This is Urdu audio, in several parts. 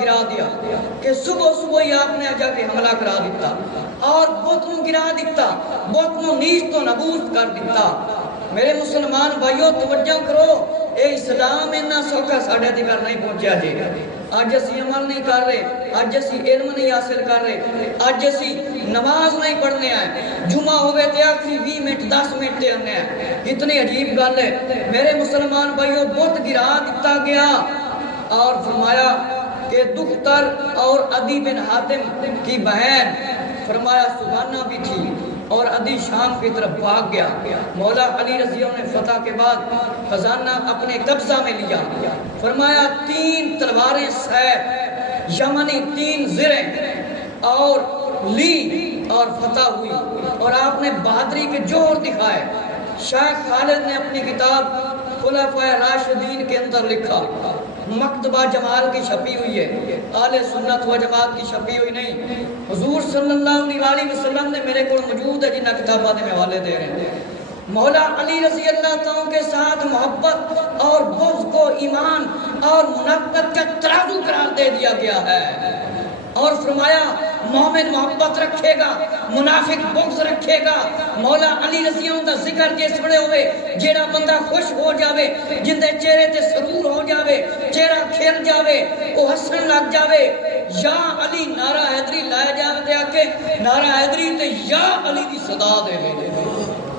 گرا دیا کہ صبح صبح ہی آپ نے جا کے حملہ کرا دیتا اور بتوں گرا دیتا، بتوں نیست و نبوست کر دیتا۔ میرے مسلمان بھائیوں توجہ کرو، اے اسلام اتنا سوکھا ساڑھے تک نہیں پہنچیا جی۔ آج اسی عمل نہیں کر رہے، آج اسی علم نہیں حاصل کر رہے، آج اسی نماز نہیں پڑھنے آئے، جمعہ ہوئے تے آخری 20 منٹ 10 منٹ تے آنے آئے۔ اتنی عجیب گل ہے میرے مسلمان بھائیوں، بت گرا دیتا گیا اور فرمایا کہ دختر اور عدی بن حاتم کی بہن فرمایا سبحانہ بھی تھی اور عدی شام کی طرف بھاگ گیا۔ مولا علی رضی اللہ نے فتح کے بعد خزانہ اپنے قبضہ میں لیا، فرمایا 3 تلواریں سیف یمنی 3 زریں اور لی اور فتح ہوئی اور آپ نے بہادری کے جوہر دکھائے۔ شیخ خالد نے اپنی کتاب خلفائے راشدین کے اندر لکھا، مکتبہ جمال کی چھپی ہوئی ہے، آل سنت و جماعت کی چھپی ہوئی نہیں، حضور صلی اللہ علیہ وسلم نے میرے کو موجود ہے جنہ کتابات میں حوالے دے رہے ہیں۔ مولا علی رضی اللہ تعالیٰ کے ساتھ محبت اور بغض کو ایمان اور منافقت کا ترازو قرار دے دیا گیا ہے اور فرمایا مومن محبت رکھے گا، منافق بغض رکھے گا۔ مولا علی رضی اللہ کا ذکر جس بڑے ہوئے جیڑا بندہ خوش ہو جاوے، جن دے چہرے تے سرور ہو جاوے، چہرہ کھل جاوے، وہ ہسن لگ جاوے، یا علی نعرہ حیدری لائے جاوے تے آکے نعرہ حیدری تے یا علی دی صدا دے لے۔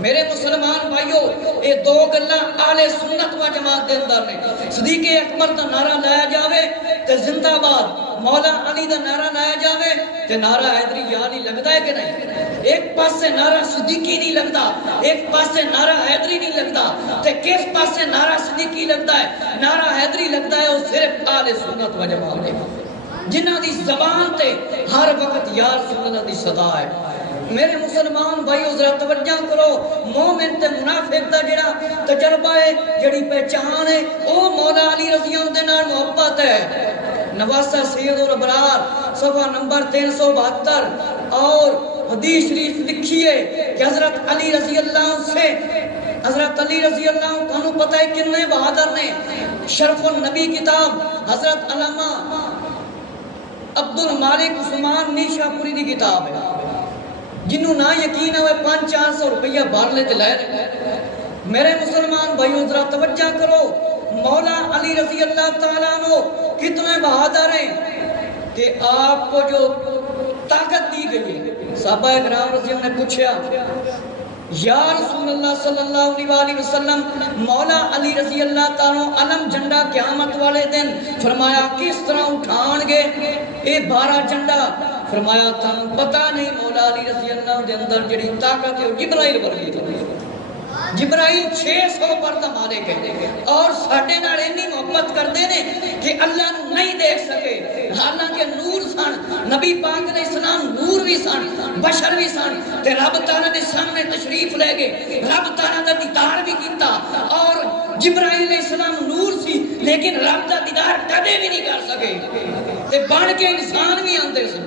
میرے مسلمان بھائیو، اے 2 گلاں آل سنت و جماعت دے اندر نے۔ صدیق اکبر دا نعرہ لایا جاوے تے زندہ باد، مولا علی دا نعرہ لایا جاوے تے نعرہ حیدری یا علی لگتا ہے کہ نہیں؟ ایک پاس سے نعرہ صدیقی نہیں لگتا، ایک پاس سے نعرہ حیدری نہیں لگتا، تے کس پاس سے نعرہ صدیقی لگتا ہے؟ نعرہ حیدری لگتا ہے، وہ صرف آل سنت و جماعت ہے جنہ دی زبان تے ہر وقت یا رسول اللہ دی صدا ہے۔ میرے مسلمان بھائیو ذرا توجہ کرو، مومن تے منافق دا جڑا تجربہ ہے، جڑی پہچان ہے، او مولا علی رضی اللہ دے نال محبت ہے۔ نواسہ سید الابرار صفحہ نمبر 372 اور حدیث شریف لکھیے کہ حضرت علی رضی اللہ سے، حضرت علی رضی اللہ کو پتہ ہے کتنے بہادر نے۔ شرف النبی کتاب حضرت علامہ عبد المالک عثمان نیشا پوری دی کتاب ہے، جنہوں نہ یقین ہوئے 500-400 روپیہ بار لے دلائے۔ میرے مسلمان بھائیوں ذرا توجہ کرو، مولا علی رضی اللہ تعالیٰ عنہ کتنے بہادر ہیں کہ آپ کو جو طاقت دی گئی ہے۔ صحابہ کرام رضی اللہ نے پوچھا یا رسول اللہ صلی اللہ علیہ وسلم، مولا علی رضی اللہ تعالیٰ علم جھنڈا قیامت والے دن فرمایا کس طرح اٹھان گے اے 12 جھنڈا؟ فرمایا تھانوں پتہ نہیں، مولا علی رضی اللہ دے اندر جڑی طاقت ہے جبرائیل ورگی تھی۔ جبرائیل 600 پر مارے گئے اور ساڈے نال اتنی محبت کرتے ہیں کہ اللہ نو نہیں دیکھ سکے، حالانکہ نور سن، نبی پاک علیہ السلام نور بھی سن، بشر بھی سن، تے رب تعالیٰ نے سامنے تشریف لے گئے، رب تعالیٰ دا دیدار بھی کیتا اور جبرائیل علیہ السلام نور سی لیکن رب دا دیدار کدے بھی نہیں کر سکے تے بن کے انسان بھی آندے سی۔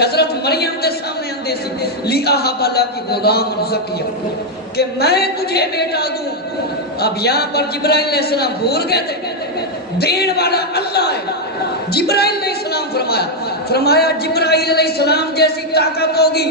حضرت مریم دے سامنے آندے سی لِأَهَبَ لَكِ غُلَامًا زَكِيًّا کہ میں تجھے بیٹا دوں۔ اب یہاں پر جبرائیل علیہ السلام بھول گئے تھے، دین والا اللہ ہے۔ جبرائیل علیہ السلام فرمایا جبرائیل علیہ السلام جیسی طاقت ہوگی۔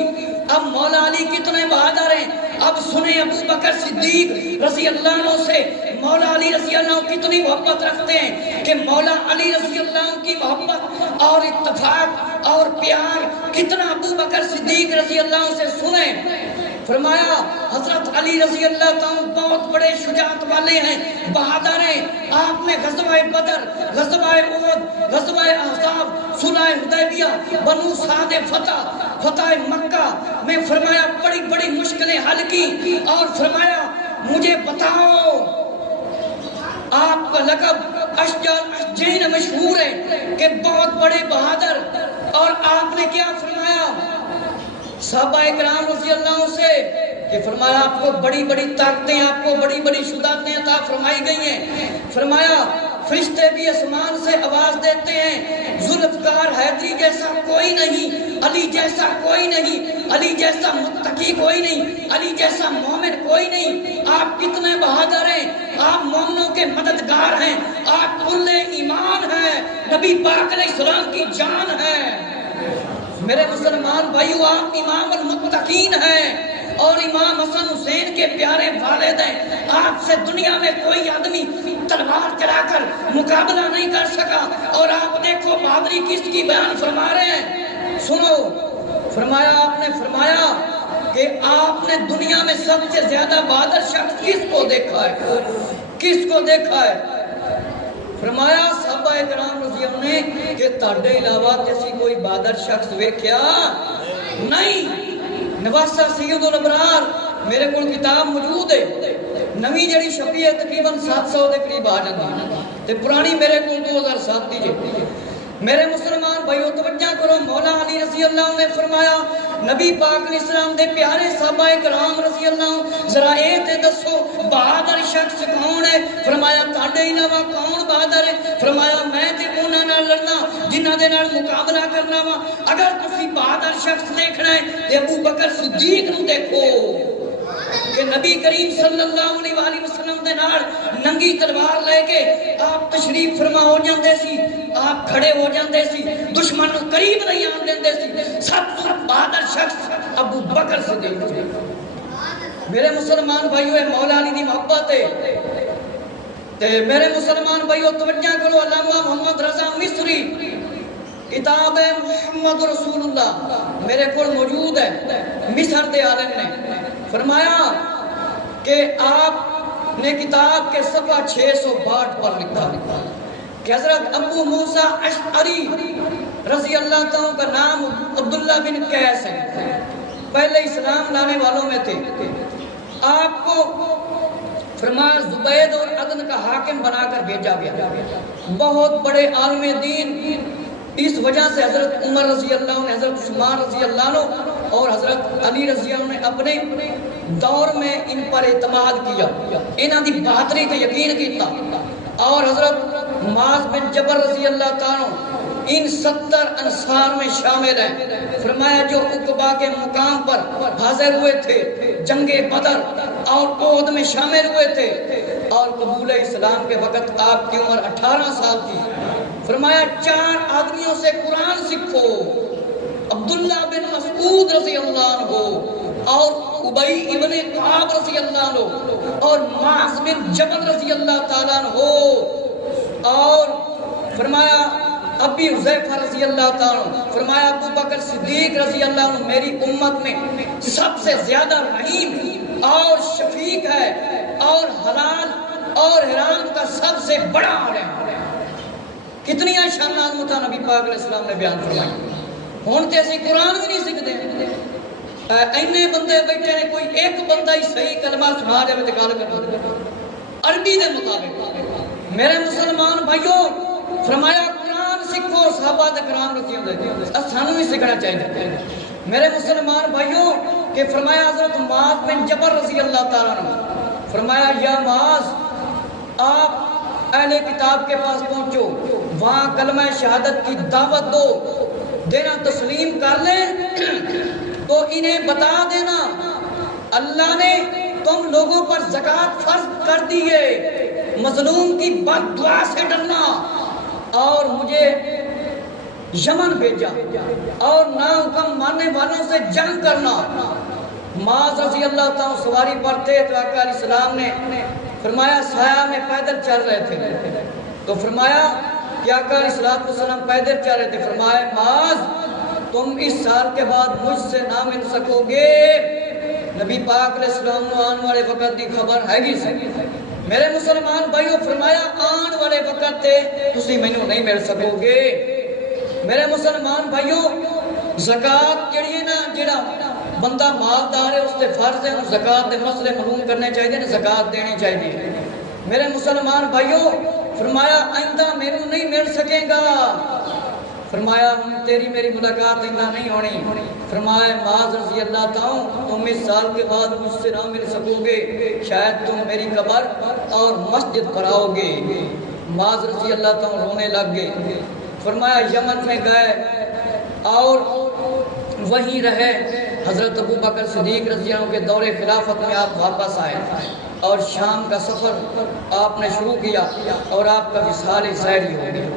اب مولا علی کتنے بہادر ہیں، اب سنیں ابو بکر صدیق رضی اللہ عنہ سے مولا علی رضی اللہ عنہ کتنی محبت رکھتے ہیں کہ مولا علی رضی اللہ عنہ کی محبت اور اتفاق اور پیار کتنا ابو بکر صدیق رضی اللہ عنہ سے سنیں۔ فرمایا حضرت علی رضی اللہ تعالیٰ بہت بڑے شجاعت والے ہیں، بہادر ہیں۔ آپ نے غزوہ بدر، غزوہ احد، غزوہ احزاب، صلح حدیبیہ، بنو سعد فتح مکہ میں فرمایا بڑی بڑی مشکلیں حل کی اور فرمایا مجھے بتاؤ، آپ کا لقب اشجعین مشہور ہے کہ بہت بڑے بہادر، اور آپ نے کیا فرمایا صحابہ اکرام رضی اللہ عنہ سے کہ فرمایا آپ کو بڑی بڑی طاقتیں، آپ کو بڑی بڑی شجاعتیں عطا فرمائی گئی ہیں۔ فرمایا فرشتے بھی آسمان سے آواز دیتے ہیں ذوالفقار حیدری جیسا کوئی نہیں، علی جیسا کوئی نہیں، علی جیسا متقی کوئی نہیں، علی جیسا مومن کوئی نہیں۔ آپ کتنے بہادر ہیں، آپ مومنوں کے مددگار ہیں، آپ کل ایمان ہیں، نبی پاک علیہ السلام کی جان ہے۔ میرے مسلمان بھائیو، آپ امام المتقین ہیں اور امام حسن حسین کے پیارے والد ہیں۔ آپ سے دنیا میں کوئی آدمی تلوار چلا کر مقابلہ نہیں کر سکا، اور آپ دیکھو بہادری کس کی بیان فرما رہے ہیں، سنو۔ فرمایا، آپ نے فرمایا کہ آپ نے دنیا میں سب سے زیادہ بہادر شخص کس کو دیکھا ہے؟ کس کو دیکھا ہے؟ فرمایا صحابہ کرام رضی اللہ نے کہ تاڈے علاوہ کسی کوئی بہادر شخص ویکھیا نہیں۔ نواسہ سید الابرار میرے کو کتاب موجود ہے، نویں جڑی چھپی ہے تقریباً 700 دے قریب آ جاندی تے پرانی میرے کو 2007 دی جے۔ میرے مسلمان بھائیو توجہ کرو، مولا علی رضی اللہ عنہ نے فرمایا نبی پاک علیہ السلام دے پیارے صحابہ کرام رضی اللہ عنہ ذرا اے تے دسو بہادر شخص کون ہے؟ فرمایا تاڈے علاوہ کون بہادر ہے؟ فرمایا میں تے انہاں نال لڑنا جنہاں دے نال مقابلہ کرنا وا۔ اگر تسی بہادر شخص دیکھنا ہے تے ابو بکر صدیق نو دیکھو کہ نبی کریم صلی اللہ علیہ وآلہ وسلم دے نال ننگی تلوار لے کے آپ تشریف فرما ہو جاندے سی، آپ کھڑے ہو جاندے سی، دشمن نو قریب نہیں آن دیندے سی۔ سب سے بہادر شخص ابو بکر صدیق۔ میرے مسلمان بھائیو، مولا علی دی محبت ہے تے میرے مسلمان بھائیو توجہ کرو، علامہ محمد رضا مصری کتاب محمد رسول اللہ میرے کو موجود ہے، مصر دے عالم نے فرمایا کہ آپ نے کتاب کے صفحہ 662 پر لکھا کہ حضرت ابو موسیٰ اشعری رضی اللہ تعالیٰ کا نام عبداللہ بن قیس ہے، پہلے اسلام لانے والوں میں تھے۔ آپ کو فرمایا زبید اور عدن کا حاکم بنا کر بھیجا گیا، بہت بڑے عالم دین۔ اس وجہ سے حضرت عمر رضی اللہ عنہ، حضرت عثمان رضی اللہ عنہ اور حضرت علی رضی اللہ عنہ نے اپنے دور میں ان پر اعتماد کیا، انہاں دی بہادری تے یقین کیتا، اور حضرت معاذ بن جبل رضی اللہ تعالیٰ ان 70 انصار میں شامل ہیں۔ فرمایا جو عقبہ کے مقام پر حاضر ہوئے تھے، جنگ بدر اور احد میں شامل ہوئے تھے، اور قبول اسلام کے وقت آپ کی عمر 18 سال تھی۔ فرمایا 4 آدمیوں سے قرآن سیکھو، عبداللہ بن مسعود رضی اللہ عنہ اور ابی ابن کعب رضی اللہ عنہ اور معاذ بن جبل رضی اللہ تعالیٰ عنہ، اور فرمایا ابی حذیفہ رضی اللہ تعالیٰ عنہ، فرمایا ابو بکر صدیق رضی اللہ عنہ میری امت میں سب سے زیادہ رحیم اور شفیق ہے، اور حلال اور حرام کا سب سے بڑا عالم ہے۔ کتنی شان عظمتاں نبی پاک علیہ السلام نے بیان فرمائی۔ ہن تے اسی قرآن بھی نہیں سکھدے، اینے بندے بیٹھے نے، کوئی ایک بندہ ہی صحیح کلمہ سنا جائے تے گل کر عربی دے مطابق۔ میرے مسلمان بھائیو فرمایا قرآن سیکھو، صحابہ کرام رضی اللہ عنہ سانوں بھی سیکھنا چاہیے۔ میرے مسلمان بھائیو کہ فرمایا حضرت معاذ بن جبل رضی اللہ تعالیٰ عنہ، فرمایا یا معاذ آپ اہل کتاب کے پاس پہنچو، وہاں کلمہ شہادت کی دعوت دو، دینا تسلیم کر لیں تو انہیں بتا دینا اللہ نے تم لوگوں پر زکوٰۃ فرض کر دی ہے، مظلوم کی بد دعا سے ڈرنا، اور مجھے یمن بھیجا اور نا حکم ماننے والوں سے جنگ کرنا۔ معاذ رضی اللہ تعالیٰ سواری پر تھے تو آقا علیہ السلام نے فرمایا سایہ میں پیدل چل رہے تھے، تو فرمایا کہ آقا علیہ السلام پیدل چل رہے تھے، فرمایا معاذ تم اس سال کے بعد مجھ سے نہ مل سکو گے، نبی پاک علیہ السلام نے آنے والے وقت کی خبر ہے گی سی۔ میرے مسلمان بھائیو فرمایا آن والے وقت تے تسی مینوں نہیں مل سکو گے۔ میرے مسلمان بھائیو زکوٰۃ جڑی ہے نا، جڑا بندہ مالدار ہے اس تے فرض ہے زکوٰۃ دے مسئلے معلوم کرنے چاہیے نے، زکوٰۃ دینی چاہیے۔ میرے مسلمان بھائیو فرمایا آئندہ میرے نہیں مل سکے گا، فرمایا تیری میری ملاقات آئندہ نہیں ہونی۔ فرمایا معاذ رضی اللہ تعالیٰ تم اس سال کے بعد مجھ سے نہ مل سکو گے، شاید تم میری قبر اور مسجد پر آؤ گے۔ معاذ رضی اللہ تعالیٰ رونے لگ گئے۔ فرمایا یمن میں گئے اور وہیں رہے، حضرت ابو بکر صدیق رضی اللہ عنہ کے دور خلافت میں آپ واپس آئے اور شام کا سفر آپ نے شروع کیا اور آپ کا وصال ظاہری ہو گیا۔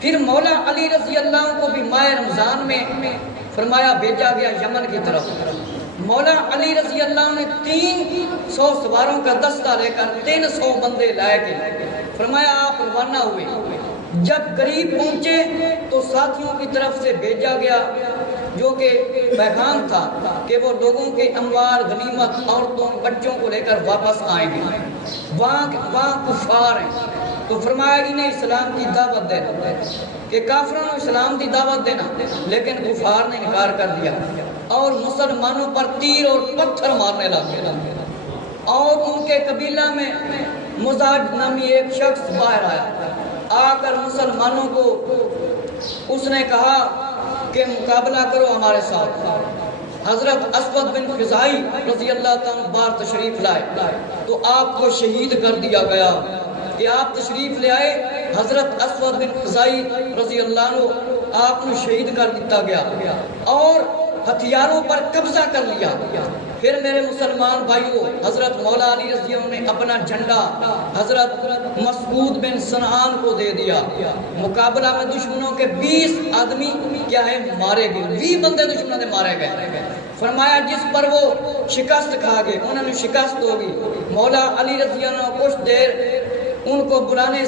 پھر مولا علی رضی اللہ عنہ کو بھی ماہ رمضان میں فرمایا بھیجا گیا یمن کی طرف۔ مولا علی رضی اللہ عنہ نے 300 سواروں کا دستہ لے کر 300 بندے لائے گئے، فرمایا آپ روانہ ہوئے۔ جب قریب پہنچے تو ساتھیوں کی طرف سے بھیجا گیا جو کہ پیغام تھا کہ وہ لوگوں کے اموال غنیمت عورتوں بچوں کو لے کر واپس آئیں گے، وہاں کفار ہیں، تو فرمایا انہیں اسلام کی دعوت دینا کہ کافروں کو اسلام کی دعوت دینا، لیکن کفار نے انکار کر دیا اور مسلمانوں پر تیر اور پتھر مارنے لگے اور ان کے قبیلہ میں مزاج نامی ایک شخص باہر آ کر مسلمانوں کو اس نے کہا کہ مقابلہ کرو ہمارے ساتھ۔ حضرت اسود بن خزائی رضی اللہ تعالیٰ بار تشریف لائے تو آپ کو شہید کر دیا گیا کہ آپ تشریف لے آئے۔ حضرت اسود بن خزائی رضی اللہ عنہ آپ نے شہید کر دیتا گیا اور ہتھیاروں پر قبضہ کر لیا۔ پھر میرے مسلمان بھائیوں، حضرت مولا علی رضی اللہ عنہ نے اپنا جھنڈا حضرت مسعود بن سنان کو دے دیا۔ مقابلہ میں دشمنوں کے 20 آدمی کیا ہے مارے گئے، 20 بندے دشمنوں نے مارے گئے۔ فرمایا جس پر وہ شکست کھا گئے انہوں نے شکست ہوگی۔ مولا علی رضی اللہ عنہ کچھ دیر ان کو بلانے